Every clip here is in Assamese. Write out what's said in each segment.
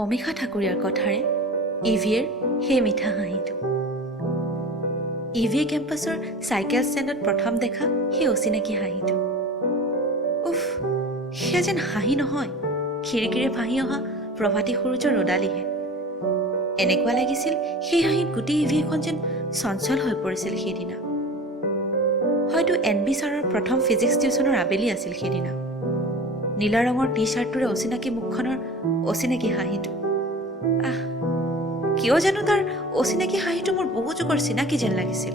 অমিষা ঠাকুৰীয়াৰ কথাৰে ইভিৰ সেই মিঠা হাঁহিটো। ইভিয়ে কেম্পাছৰ চাইকেল ষ্টেণ্ডত প্ৰথম দেখা সেই অচিনাকি হাঁহিটো। উফ, সেয়া যেন হাঁহি নহয়, খিৰিকীৰে ভাহি অহা প্ৰভাতী সূৰ্যৰ ৰ'দালিহে। এনেকুৱা লাগিছিল সেই হাঁহিত গোটেই ইভিখন যেন চঞ্চল হৈ পৰিছিল সেইদিনা। হয়তো NB ছাৰৰ প্ৰথম ফিজিক্স টিউচনৰ আবেলি আছিল সেইদিনা। নীলা ৰঙৰ টি চাৰ্টটোৰে অচিনাকি মুখখনৰ অচিনাকি হাঁহিটো। কিয় জানো তাৰ অচিনাকি হাঁহিটো মোৰ বহু যুগৰ চিনাকি যেন লাগিছিল।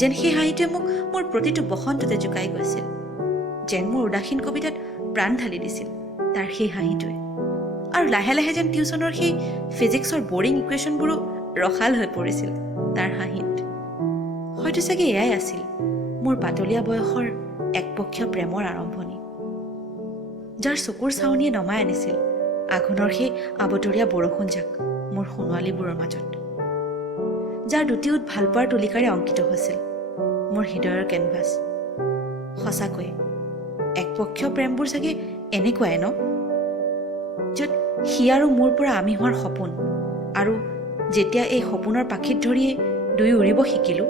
যেন সেই হাঁহিটোৱে মোক মোৰ প্ৰতিটো বসন্ততে জোকাই গৈছিল। যেন মোৰ উদাসীন কবিতাত প্ৰাণ ঢালি দিছিল তাৰ সেই হাঁহিটোৱে। আৰু লাহে লাহে যেন টিউচনৰ সেই ফিজিক্সৰ বৰিং ইকুৱেশ্যনবোৰো ৰসাল হৈ পৰিছিল তাৰ হাঁহিত। হয়তো চাগে এয়াই আছিল মোৰ পাতলীয়া বয়সৰ একপক্ষীয় প্ৰেমৰ আৰম্ভণি, যাৰ চকুৰ চাৱনিয়ে নমাই আনিছিল আঘোণৰ সেই আবতৰীয়া বৰষুণজাক মোৰ সোণোৱালীবোৰৰ মাজত, যাৰ দুটি ওঁঠ ভালপোৱাৰ তুলিকাৰে অংকিত হৈছিল মোৰ হৃদয়ৰ কেনভাছ। সঁচাকৈ একপক্ষীয় প্ৰেমবোৰ চাগে এনেকুৱাই ন, য'ত সি আৰু মোৰ পৰা আমি হোৱাৰ সপোন, আৰু যেতিয়া এই সপোনৰ পাখিত ধৰিয়ে দুয়ো উৰিব শিকিলোঁ,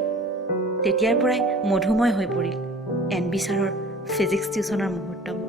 তেতিয়াৰ পৰাই মধুময় হৈ পৰিল NB ছাৰৰ ফিজিক্স টিউচনৰ মুহূৰ্তবোৰ।